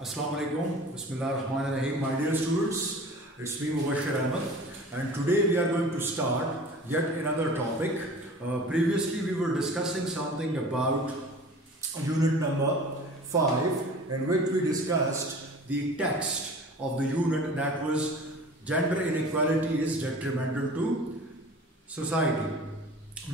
Assalamu alaikum, Bismillahirrahmanirrahim, my dear students, it's me Mubashir Ahmed, and today we are going to start yet another topic. Previously we were discussing something about unit number 5, in which we discussed the text of the unit, that was gender inequality is detrimental to society.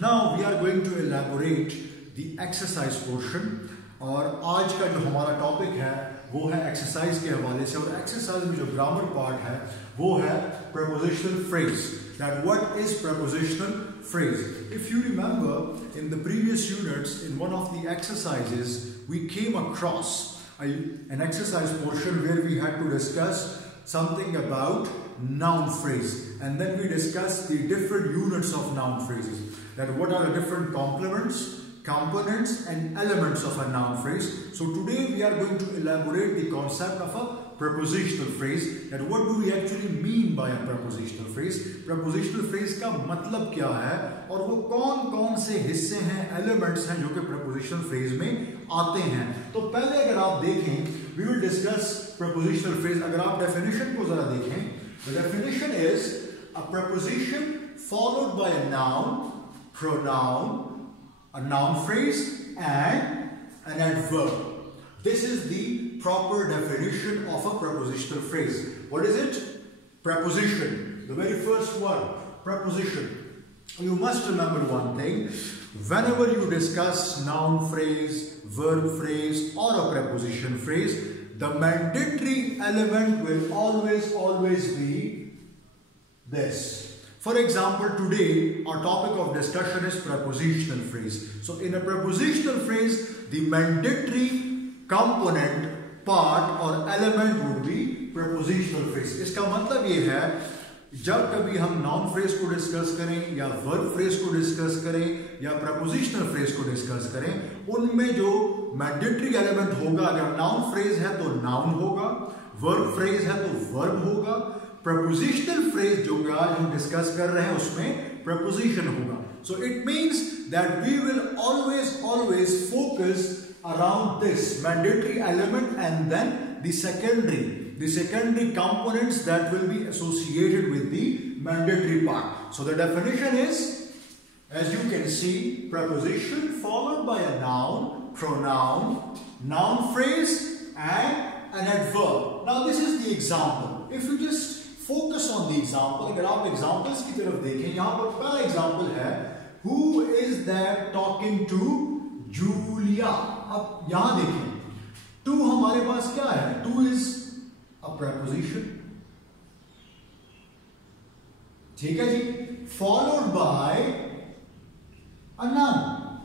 Now we are going to elaborate the exercise portion, और आज का जो हमारा topic है वो है exercise के हवाले से, और एक्सरसाइज में जो ग्रामर पार्ट है वो है prepositional phrase. That what is prepositional phrase? If you remember, in the previous units, in one of the exercises, we came across an exercise portion where we had to discuss something about noun phrase, and then we discussed the different units of noun phrases. That what are the different complements, components and elements of a noun phrase. So today we are going to elaborate the concept of a prepositional phrase, that what do we actually mean by a prepositional phrase, prepositional phrase का मतलब क्या है और वो कौन कौन से हिस्से हैं, elements हैं जो कि prepositional phrase में आते हैं. तो पहले अगर आप देखें, we will discuss prepositional phrase. अगर आप definition को जरा देखें, the definition is a preposition followed by a noun, pronoun, a noun phrase and an adverb. This is the proper definition of a prepositional phrase. What is it? Preposition. The very first one, preposition. You must remember one thing. Whenever you discuss noun phrase, verb phrase or a preposition phrase, the mandatory element will always be this. For example, today our topic of discussion is prepositional phrase. So in a prepositional phrase, the mandatory component, part or element would be prepositional phrase. इसका मतलब ये है, जब कभी हम noun phrase को discuss करें या verb phrase को discuss करें या prepositional phrase को discuss करें, उनमें जो mandatory element होगा, अगर noun phrase है तो noun होगा, verb phrase है तो verb होगा, prepositional phrase जो आज हम डिस्कस कर रहे हैं उसमें preposition होगा. So it means that we will always focus around this mandatory element and then the secondary components that will be associated with the mandatory part. So the definition is, as you can see, preposition followed by a noun, pronoun, noun phrase and an adverb. Now this is the example. If you just focus on the example, अगर आप examples की तरफ देखें, यहाँ पर पहला example है, who is that talking to Julia? अब यहाँ देखें, to हमारे पास क्या है? To is a preposition, ठीक है जी, followed by a noun.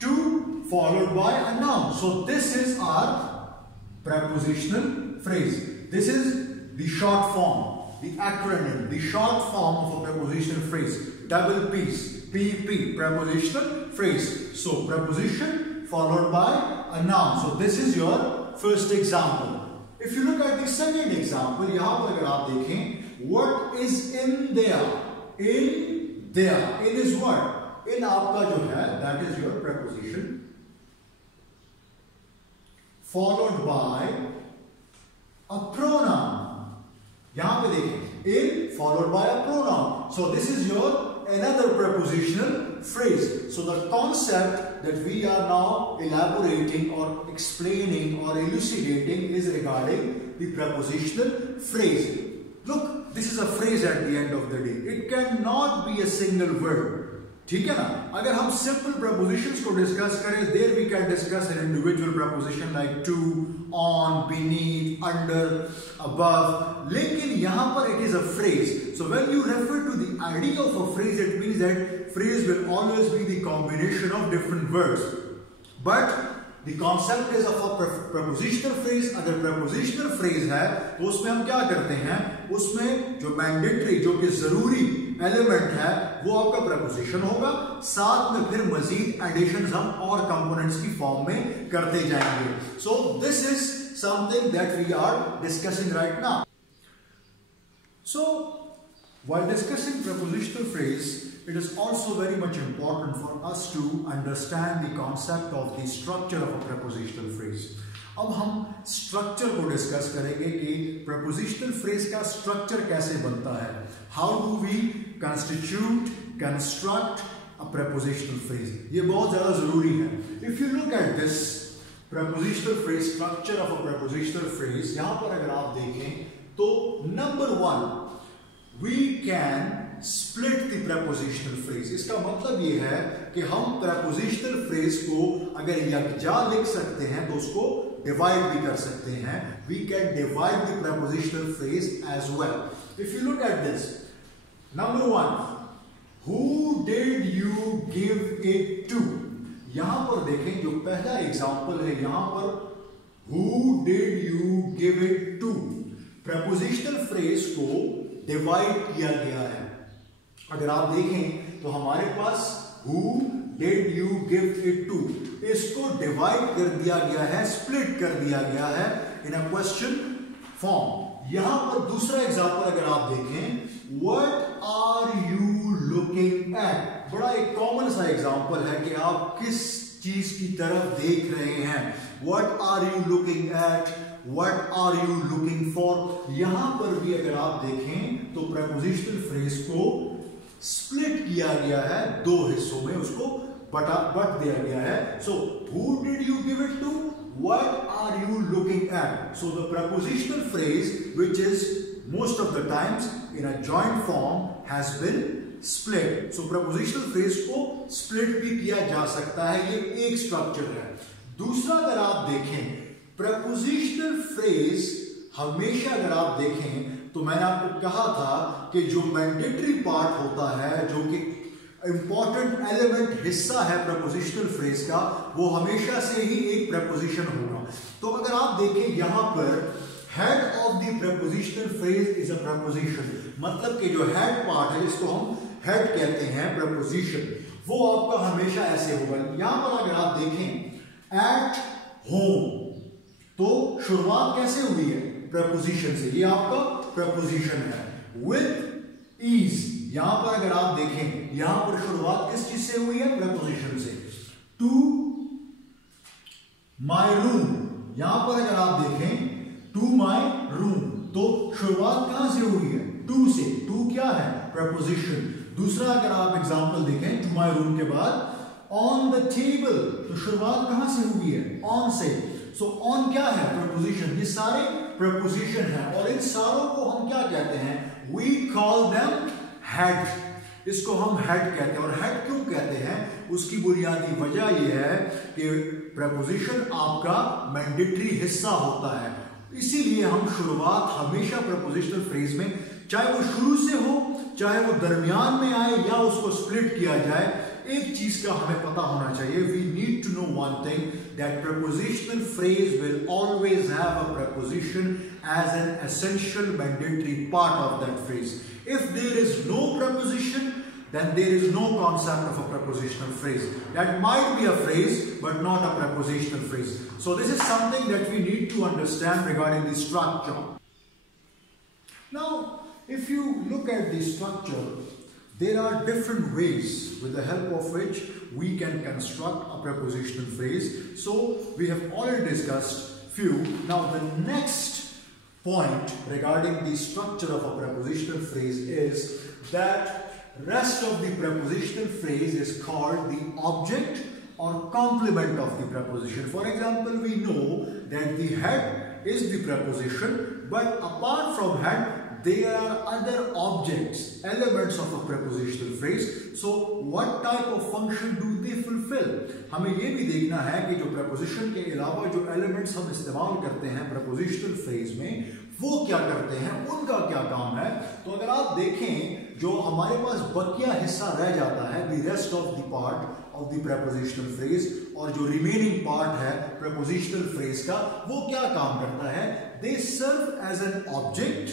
To followed by a noun. So this is our prepositional phrase. This is the short form, the acronym, the short form of a prepositional phrase. Double P's, PP, prepositional phrase. So preposition followed by a noun. So this is your first example. If you look at the second example, यहाँ पर अगर आप देखें, what is in there? In there. In is what? In आपका जो है, that is your preposition followed by a pronoun. यहाँ पे देखें, in followed by a pronoun. So this is your another prepositional phrase. So the concept that we are now elaborating or explaining or elucidating is regarding the prepositional phrase. Look, this is a phrase at the end of the day. It cannot be a single word. ठीक है ना? अगर हम simple prepositions को discuss करें, there we can discuss an individual preposition like to, on, beneath, under, above. लेकिन यहाँ पर it is a phrase. So when you refer to the idea of a phrase, it means that phrase will always be the combination of different words. But the concept is of a prepositional phrase. अगर prepositional phrase है, तो उसमें हम क्या करते हैं? उसमें जो mandatory, जो कि जरूरी एलिमेंट है, वो आपका preposition होगा. साथ में फिर मजीद additions हम और components की form में करते जाएंगे. So this is something that we are discussing right now. So while discussing prepositional phrase, it is also very much important for us to understand the concept of the structure of a prepositional phrase. अब हम structure को discuss करेंगे कि prepositional phrase का structure कैसे बनता है. How do we constitute construct a prepositional phrase. ये बहुत ज्यादा जरूरी है. If you look at this prepositional phrase, structure of a prepositional phrase, यहां पर अगर आप देखें तो number 1 we can split the prepositional phrase. इसका मतलब ये है कि हम प्रपोजिशनल फ्रेज को अगर यकजा लिख सकते हैं तो उसको डिवाइड भी कर सकते हैं. We can divide the prepositional phrase as well. If you look at this, number 1, who did you give it to. यहां पर देखें जो पहला एग्जांपल है, यहां पर who did you give it to, prepositional phrase को डिवाइड किया गया है. अगर आप देखें तो हमारे पास who did you give it to, इसको डिवाइड कर दिया गया है, स्प्लिट कर दिया गया है इन अ क्वेश्चन फॉर्म. यहां पर दूसरा एग्जांपल अगर आप देखें, what are you looking at. बड़ा एक कॉमन सा एग्जांपल है कि आप किस चीज की तरफ देख रहे हैं. what are you looking at, what are you looking for. यहां पर भी अगर आप देखें तो प्रपोजिशनल फ्रेज को स्प्लिट किया गया है, दो हिस्सों में उसको बट दिया गया है. So who did you give it to, what are you looking at. So the prepositional phrase which is most of the times in a joint form has been split. सो प्रपोजिशनल फ्रेज को split भी किया जा सकता है. ये एक structure है. दूसरा अगर आप देखें, प्रपोजिशनल फ्रेज हमेशा अगर आप देखें तो मैंने आपको कहा था कि जो मैंडेटरी पार्ट होता है, जो कि इंपॉर्टेंट एलिमेंट हिस्सा है प्रपोजिशनल फ्रेज का, वो हमेशा से ही एक प्रपोजिशन होगा. तो अगर आप देखें यहां पर head of the prepositional phrase is a preposition. मतलब कि जो हेड पार्ट है, जिसको हम हेड कहते हैं प्रपोजिशन, वो आपका हमेशा ऐसे होगा. यहां पर अगर आप देखें एट होम, तो शुरुआत कैसे हुई है, प्रपोजिशन से. ये आपका प्रपोजिशन है. विद ईज, यहां पर अगर आप देखें, यहां पर शुरुआत किस चीज से हुई है, प्रपोजिशन से. टू माई रूम, यहां पर अगर आप देखें टू माई रूम, तो शुरुआत कहां से हुई है, टू से. टू क्या है, प्रपोजिशन. दूसरा अगर आप एग्जांपल देखें, टू माई रूम के बाद ऑन द टेबल, तो शुरुआत कहां से हुई है, ऑन से. सो ऑन क्या है, प्रपोजिशन. ये सारे प्रपोजिशन है और इन सारों को हम क्या कहते हैं, वी कॉल देम हेड. इसको हम हेड कहते हैं. और हेड क्यों कहते हैं, उसकी बुनियादी वजह यह है कि प्रपोजिशन आपका मैंडेटरी हिस्सा होता है. इसीलिए हम शुरुआत हमेशा प्रपोजिशनल फ्रेज में, चाहे वो शुरू से हो, चाहे वो दरमियान में आए या उसको स्प्लिट किया जाए, एक चीज का हमें पता होना चाहिए. We need to know one thing, that prepositional phrase will always have a preposition as an essential mandatory part of that phrase. If there is no preposition, then there is no concept of a prepositional phrase. That might be a phrase but not a prepositional phrase. So this is something that we need to understand regarding the structure. Now if you look at the structure, there are different ways with the help of which we can construct a prepositional phrase. So we have already discussed few. Now the next point regarding the structure of a prepositional phrase is that rest of the prepositional phrase is called the object or complement of the preposition. For example, we know that the head is the preposition, but apart from head there are other objects, elements of a prepositional phrase. So what type of function do they fulfill? हमें ये भी देखना है कि जो preposition के अलावा जो elements हम इस्तेमाल करते हैं prepositional phrase में, वो क्या करते हैं, उनका क्या काम है. तो अगर आप देखें, जो हमारे पास बकिया हिस्सा रह जाता है, the rest of the part of the prepositional phrase, और जो remaining part है prepositional phrase का, वो क्या काम करता है, they serve as an object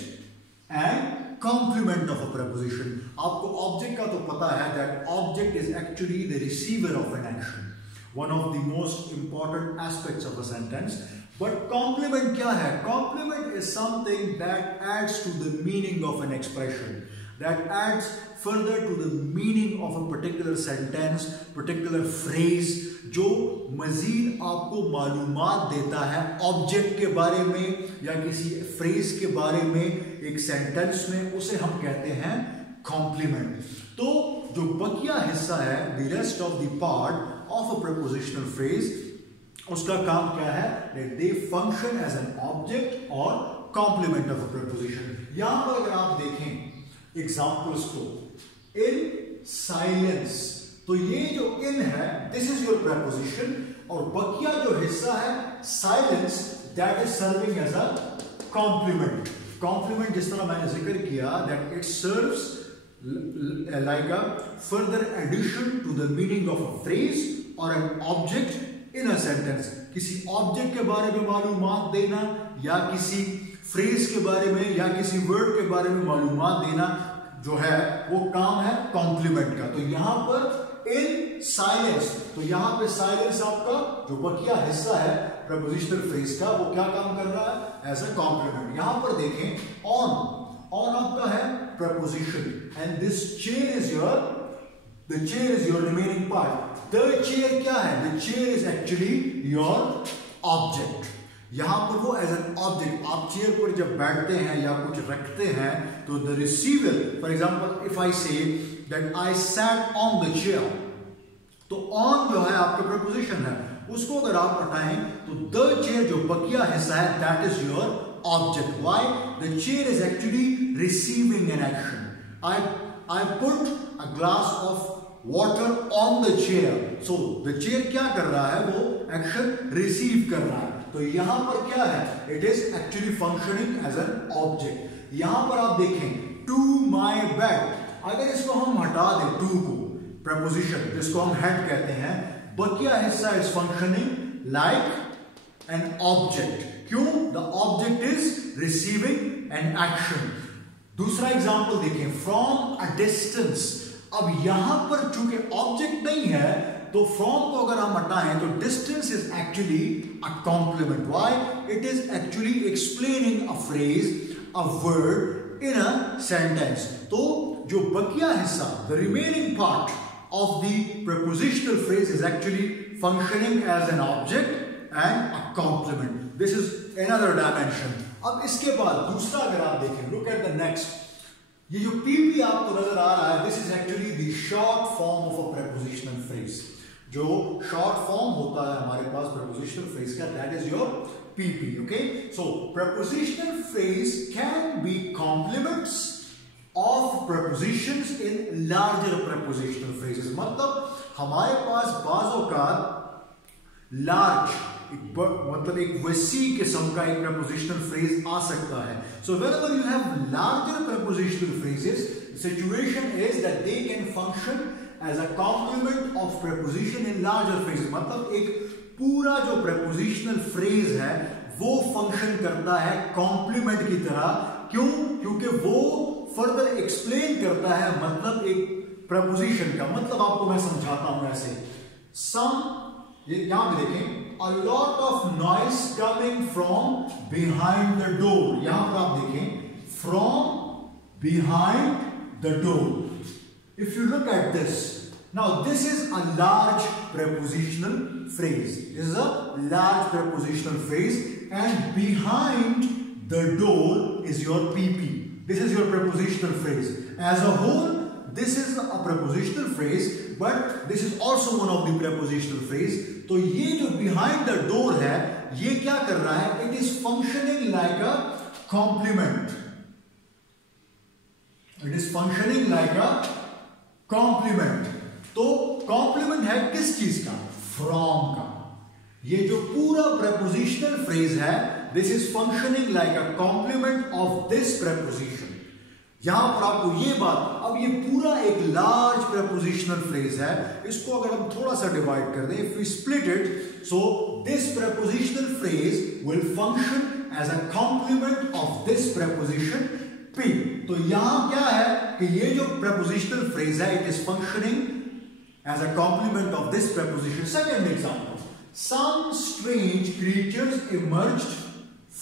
and complement of a preposition. आपको object का तो पता है that object is actually the receiver of an action, one of the most important aspects of a sentence. But complement क्या है, complement is something that adds to the meaning of an expression. that adds further to the meaning of a particular sentence, particular phrase, जो मजीद आपको मालूमात देता है object के बारे में या किसी फ्रेज के बारे में एक सेंटेंस में, उसे हम कहते हैं कॉम्प्लीमेंट। तो जो बकिया हिस्सा है, the rest of the part of a prepositional phrase, उसका काम क्या है? दे फंक्शन एज एन ऑब्जेक्ट और कॉम्प्लीमेंट ऑफ अ प्रपोजिशन। यहां पर अगर आप देखें एग्जांपल्स को, इन साइलेंस, तो ये जो इन है दिस इज योर प्रपोजिशन, और बकिया जो हिस्सा है silence, that is serving as a complement. Complement जिस तरह मैंने जिक्र किया that it serves like a further addition to the meaning of a phrase or an object in a sentence। किसी ऑब्जेक्ट के बारे में मालूमात देना या किसी फ्रेज के बारे में या किसी वर्ड के बारे में मालूमात देना जो है वो काम है कॉम्प्लीमेंट का। तो यहां पर इन साइलेंस, तो यहां पे साइलेंस आपका जो बकिया हिस्सा है प्रपोजिशनल फ्रेज का, वो क्या काम कर रहा है? As a complement. यहां पर देखें ऑन, ऑन आपका है preposition and this chair is your, the chair is your remaining part। the chair क्या है? the chair is actually your object। यहां पर वो एज एन ऑब्जेक्ट, आप चेयर पर जब बैठते हैं या कुछ रखते हैं तो the receiver, for example if I say that I sat on the chair, तो ऑन जो है आपका प्रपोजिशन है, उसको अगर आप हटाएं तो द चेयर जो बकिया हिस्सा है that is your object। Why? The chair is actually receiving an action। I put a glass of water on the chair, so the chair क्या कर रहा है? वो action receive कर रहा है। तो यहां पर क्या है? It is actually functioning as an object। यहां पर आप देखें to my bed, अगर इसको हम हटा दें to को, preposition जिसको हम head कहते हैं, बकिया हिस्सा is functioning like an object। क्यों? The object is receiving an action. दूसरा एग्जांपल देखें, फ्रॉम अ डिस्टेंस। अब यहां पर चूंकि ऑब्जेक्ट नहीं है तो फ्रॉम को अगर हम हटाएं तो distance is actually a complement. Why? It is actually explaining a phrase, a word in a sentence. तो जो बकिया हिस्सा, the remaining part of the prepositional phrase is actually functioning as an object and a complement। This is another dimension। अब इसके बाद दूसरा अगर आप देखें, look at the next, ये जो PP आपको नजर आ रहा है, this is actually the short form of a prepositional phrase। जो short form होता है हमारे पास prepositional phrase का, that is your PP। okay, so prepositional phrase can be complements of prepositions in larger prepositional phrases। मतलब हमारे पास बाज़ों का large, मतलब एक वसी किस्म का एक प्रपोजिशनल फ्रेज आ सकता है। So whenever you have larger prepositional phrases, the situation is that they can function as a complement of preposition in larger phrases. मतलब एक पूरा जो प्रपोजिशनल फ्रेज है वो फंक्शन करता है कॉम्प्लीमेंट की तरह। क्यों? क्योंकि वो फर्दर एक्सप्लेन करता है मतलब एक प्रपोजिशन का। मतलब आपको मैं समझाता हूं ऐसे, सम, यहां पे देखें, a lot of noise coming from behind the door। यहां पर आप देखें from behind the door। if you look at this, now this is a large prepositional phrase, this is a large prepositional phrase, and behind the door is your PP, this is your prepositional phrase। as a whole this is a prepositional phrase, but this is also one of the prepositional phrase। तो ये जो behind the door है, ये क्या कर रहा है? it is functioning like a complement, it is functioning like a complement। तो complement है किस चीज का? from का। ये जो पूरा prepositional phrase है, this is functioning like a complement of this preposition। यहां पर आपको ये बात, अब ये पूरा एक लार्ज प्रपोजिशनल फ्रेज है, इसको अगर हम थोड़ा सा डिवाइड कर दें, if we split it, so this prepositional phrase will function as a complement of this preposition P। तो यहां क्या है कि ये जो प्रपोजिशनल फ्रेज है, it is functioning as a complement of this preposition. Second example, some strange creatures emerged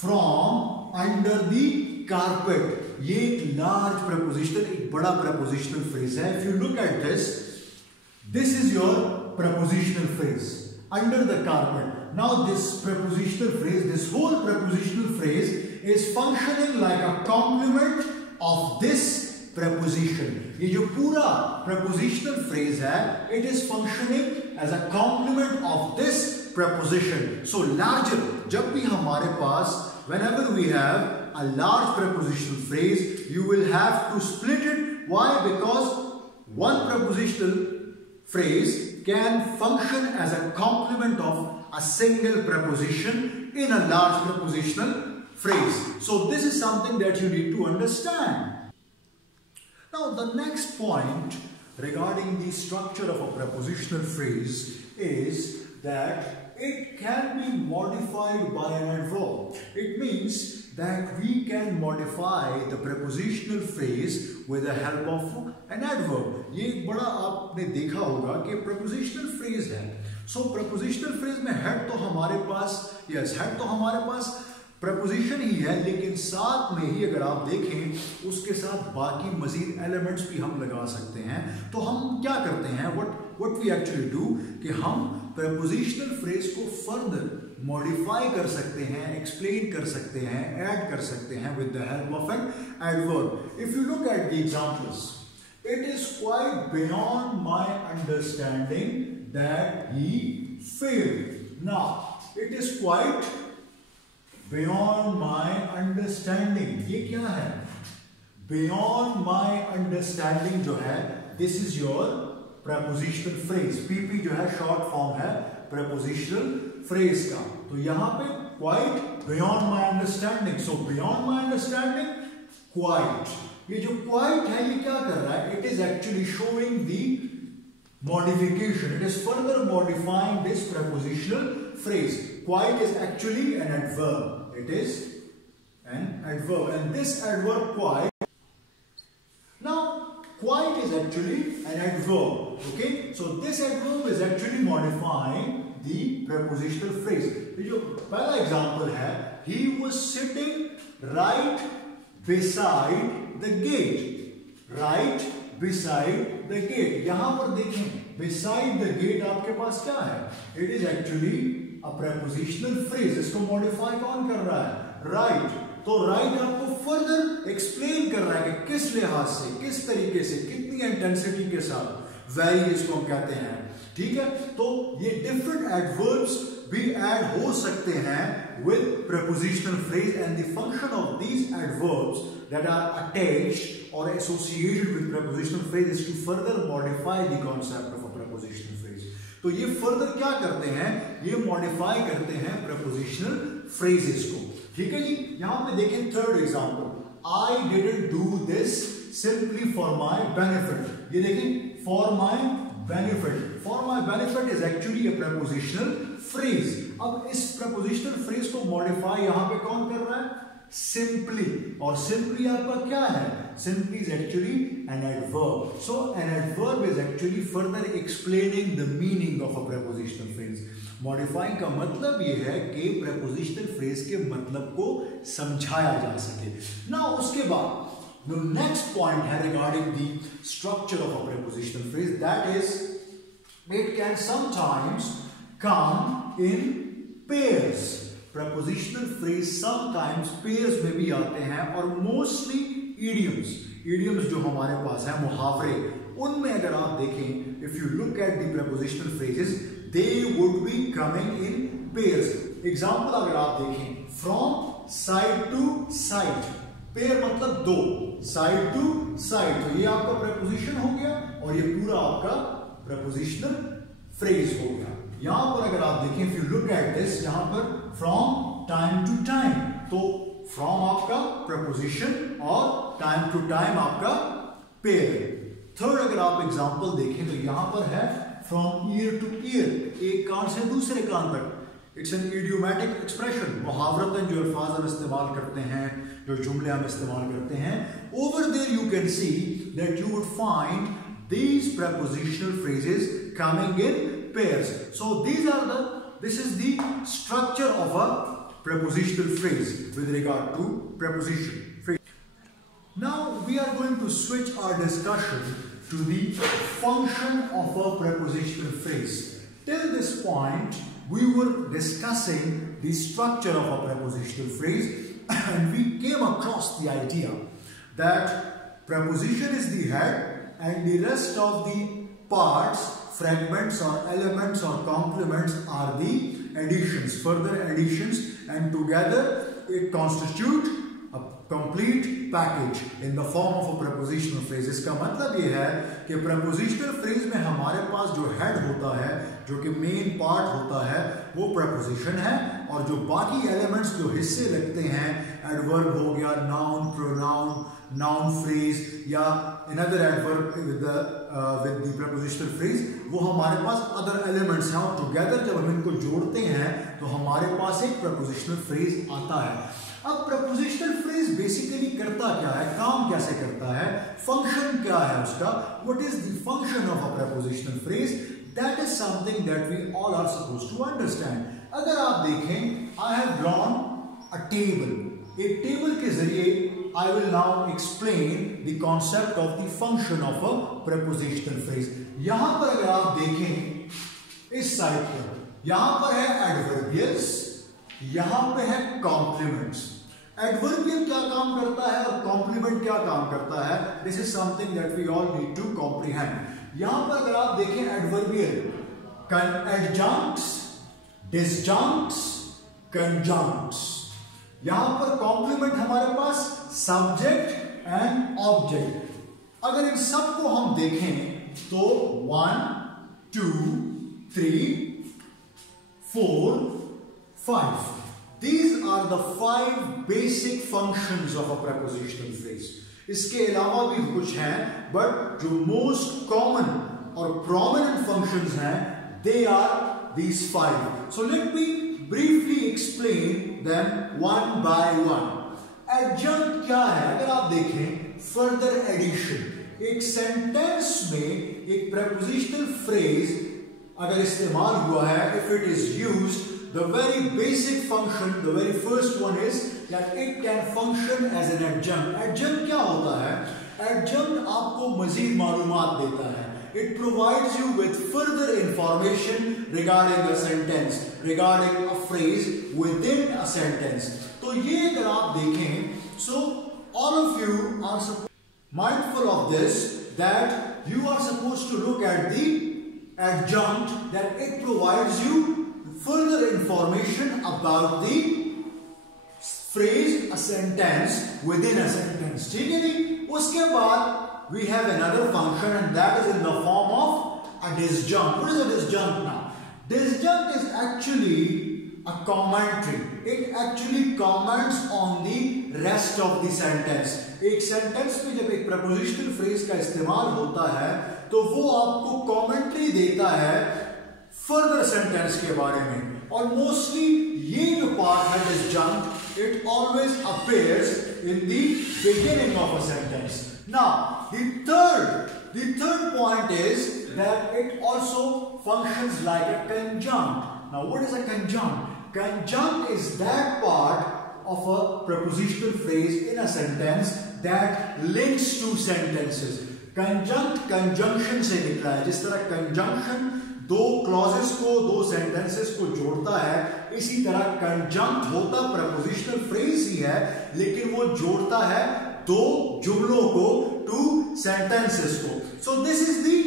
from under the carpet. ये एक लार्ज प्रपोजिशनल, एक बड़ा प्रपोजिशनल फ्रेज है. If you look at this is your prepositional phrase under the carpet. Now this prepositional phrase, this whole prepositional phrase is functioning like a complement of this preposition. ये जो पूरा prepositional phrase है, it is functioning as a complement of this preposition. So larger, जब भी हमारे पास, whenever we have a large prepositional phrase, you will have to split it. Why? Because one prepositional phrase can function as a complement of a single preposition in a large prepositional phrase. So this is something that you need to understand. Now the next point regarding the structure of a prepositional phrase is that it can be modified by an adverb. It means that we can modify the prepositional phrase with the help of an adverb. ये एक बड़ा आपने देखा होगा कि prepositional phrase है. So prepositional phrase में head तो हमारे पास, yes, head तो हमारे पास preposition ही है, लेकिन साथ में ही अगर आप देखें उसके साथ बाकी मजीद elements भी हम लगा सकते हैं. तो हम क्या करते हैं, what we actually do कि हम prepositional phrase को further modify कर सकते हैं, explain कर सकते हैं, add कर सकते हैं with the help of an adverb. If you look at the examples, it is quite beyond my understanding that he failed. Now, it is quite beyond my understanding. ये क्या है? Beyond my understanding जो है, this is your prepositional phrase. PP जो है short form है prepositional phrase का. तो यहाँ पे quite beyond my understanding. So beyond my understanding, quite. ये जो quite है ये क्या कर रहा है? It is actually showing the modification. It is further modifying this prepositional phrase. Quite is actually an adverb. It is an adverb, and this adverb quite. Now quite is actually an adverb. Okay, so this adverb is actually modifying the prepositional phrase. जो पहला example है, he was sitting right beside the gate. Right beside the gate. यहाँ पर देखें, beside the gate आपके पास क्या है? It is actually a prepositional phrase. इसको modify कौन कर रहा है? Right. तो right आपको further explain कर रहा है कि किस लिहाज से, किस तरीके से, कितनी intensity के साथ very इसको हम कहते हैं. ठीक है, तो ये different adverbs भी add हो सकते हैं with prepositional phrase, and the function of these adverbs that are attached or associated with prepositional phrase is to further modify the concept of a prepositional phrase. तो ये further क्या करते हैं? ये modify करते हैं prepositional phrases को. ठीक है जी, यहां पे देखें third example. I didn't do this simply for my benefit. ये देखें for my benefit. For my benefit is actually a prepositional phrase. अब इस prepositional phrase को modify यहाँ पे कौन कर रहा है? Simply. और simply आपका क्या है? Simply is actually an adverb. So an adverb is actually further explaining the meaning of a prepositional phrase. Modify का मतलब ये है कि prepositional phrase के मतलब को समझाया जा सके. Now उसके बाद the next point है regarding the structure of a prepositional phrase, that is it can sometimes come in pairs. Prepositional phrase sometimes pairs में भी आते हैं, और mostly idioms जो हमारे पास है, मुहावरे, उनमें अगर आप देखें, if you look at the prepositional phrases, they would be coming in pairs. Example अगर आप देखें, from side to side. Pair मतलब दो, side to side. तो ये आपका preposition हो गया, और ये पूरा आपका prepositional phrase हो गया. यहां पर अगर आप देखें, if you look at this, यहां पर from time to time, तो from आपका preposition और time to time आपका pair. थर्ड अगर आप एग्जांपल देखें तो यहां पर है from ear to ear, एक कान से दूसरे कान तक. It's an idiomatic expression. मुहावरतन जो अल्फाज हम इस्तेमाल करते हैं, जो जुमले हम इस्तेमाल करते हैं, over there you can see that you would find these prepositional phrases coming in pairs. So this is the structure of a prepositional phrase with regard to preposition phrase. Now we are going to switch our discussion to the function of a prepositional phrase. Till this point, we were discussing the structure of a prepositional phrase and we came across the idea that preposition is the head and the rest of the parts, fragments or elements or complements are the additions, further additions, and together it constitutes a complete package in the form of a prepositional phrase. इसका मतलब ये है कि prepositional phrase में हमारे पास जो head होता है, जो कि main part होता है, वो preposition है, और जो बाकी elements जो हिस्से लगते हैं, adverb हो गया, noun, pronoun, noun phrase या another adverb with the prepositional phrase, वो हमारे पास other elements हैं और together जब हम इनको जोड़ते हैं तो हमारे पास एक prepositional phrase आता है. अब prepositional phrase basically करता क्या है, काम कैसे करता है, function क्या है उसका, what is the function of a prepositional phrase, that is something that we all are supposed to understand. अगर आप देखें, I have drawn a table. एक टेबल के जरिए I will now explain the concept of the function of a prepositional phrase. यहां पर अगर आप देखें इस साइड पर, यहां पर है adverbials, यहां पे है complements. Adverbial क्या काम करता है और complement क्या काम करता है? This is something that we all need to comprehend. यहां पर अगर आप देखें adverbial, adjuncts, disjuncts, conjuncts. यहां पर कॉम्प्लीमेंट हमारे पास सब्जेक्ट एंड ऑब्जेक्ट. अगर इन सबको हम देखें तो 1, 2, 3, 4, 5. These are the 5 basic functions of a prepositional phrase. इसके अलावा भी कुछ हैं, but जो most common और prominent functions हैं, they are these 5. So let me briefly explain them one by one. Adjunct क्या है? अगर आप देखें further addition. एक sentence में एक prepositional phrase अगर इस्तेमाल हुआ है, if it is used, the very basic function, the very first one is that it can function as an adjunct. Adjunct क्या होता है? Adjunct आपको मजीद मालूमात देता है. It provides you with further information regarding a sentence, regarding a phrase within a sentence. तो ये अगर आप देखें, so all of you are mindful of this, that you are supposed to look at the adjunct, that it provides you further information about the phrase, a sentence within a sentence. ठीक है जी? उसके बाद we have another function and that is in the form of a disjunct. What is a disjunct now? Disjunct is actually a commentary. It actually comments on the rest of the sentence. एक sentence में जब एक prepositional phrase का इस्तेमाल होता है तो वो आपको commentary देता है further sentence के बारे में. और mostly ये जो part है disjunct, it always appears in the beginning of a sentence. Now, the third point is that it also functions like a conjunct. Now, what is a conjunct? Conjunct is that part of a prepositional phrase in a sentence that links two sentences. Conjunct conjunction से निकला है. जिस तरह conjunction दो clauses को, दो sentences को जोड़ता है, इसी तरह conjunct होता prepositional phrase ही है, लेकिन वो जोड़ता है दो जुमलों को, two sentences को. So this is the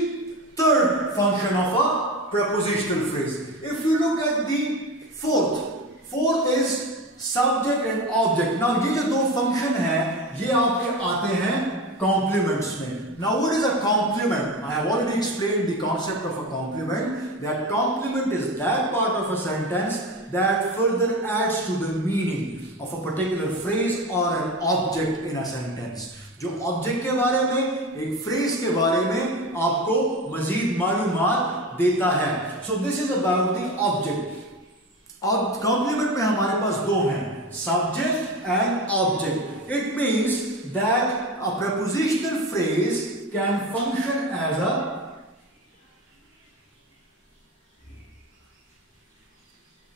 third function of a prepositional phrase. If you look at the fourth is subject and object. Now ये जो दो function है, ये आपके आते हैं complements में. Now what is a complement? I have already explained the concept of a complement. That complement is that part of a sentence that further adds to the meaning of a particular phrase or an object in a sentence. जो object के बारे में, एक phrase के बारे में आपको मजीद मालूमात देता है. So this is about the object. अब complement में हमारे पास दो हैं, subject and object. It means that a prepositional phrase can function as a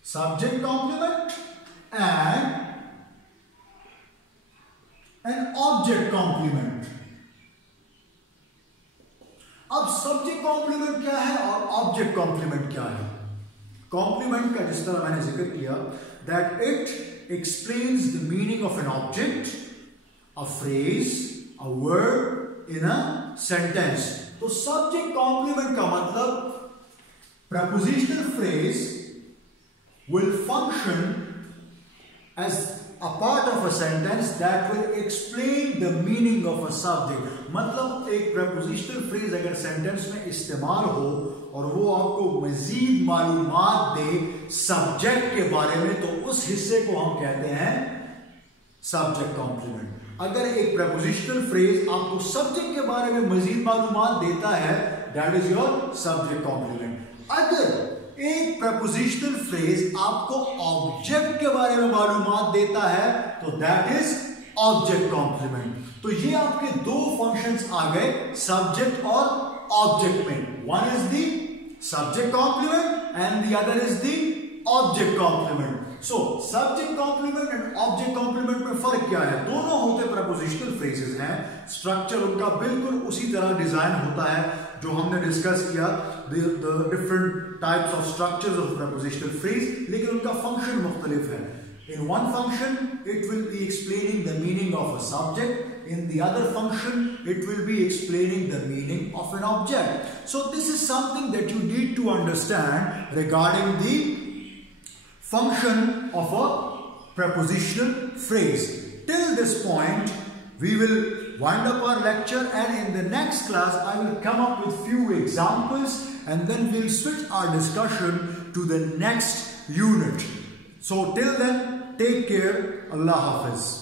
subject complement and an object complement. अब सब्जेक्ट कॉम्प्लीमेंट क्या है और ऑब्जेक्ट कॉम्प्लीमेंट क्या है? कॉम्प्लीमेंट का जिस तरह मैंने जिक्र किया, that it explains the meaning of an object, a phrase, a word in a sentence. तो सब्जेक्ट कॉम्प्लीमेंट का मतलब prepositional phrase will function as a part of a sentence that will explain the meaning of a subject. मतलब एक prepositional phrase अगर sentence में इस्तेमाल हो और वो आपको मजीद मालूमात दे subject के बारे में, तो उस हिस्से को हम कहते हैं subject complement. अगर एक prepositional phrase आपको subject के बारे में मजीद मालूमात देता है, that is your subject complement. अगर एक प्रपोजिशनल फ्रेज आपको ऑब्जेक्ट के बारे में मालूमात देता है, तो दैट इज ऑब्जेक्ट कॉम्प्लीमेंट. तो ये आपके दो फंक्शंस आ गए सब्जेक्ट और ऑब्जेक्ट में. One is the subject complement and the other is the object complement. So subject complement and object complement में फर्क क्या है? दोनों होते प्रपोजिशनल फ्रेजेस हैं, स्ट्रक्चर उनका बिल्कुल उसी तरह डिजाइन होता है जो हमने डिस्कस किया, the different types of structures of prepositional phrase, लेकिन उनका फंक्शन मुख्तलिफ है. In one function it will be explaining the meaning of a subject, in the other function it will be explaining the meaning of an object. So this is something that you need to understand regarding the function of a prepositional phrase. Till this point we will wind up our lecture, and in the next class I will come up with few examples and then we'll switch our discussion to the next unit. So till then, take care. Allah Hafiz.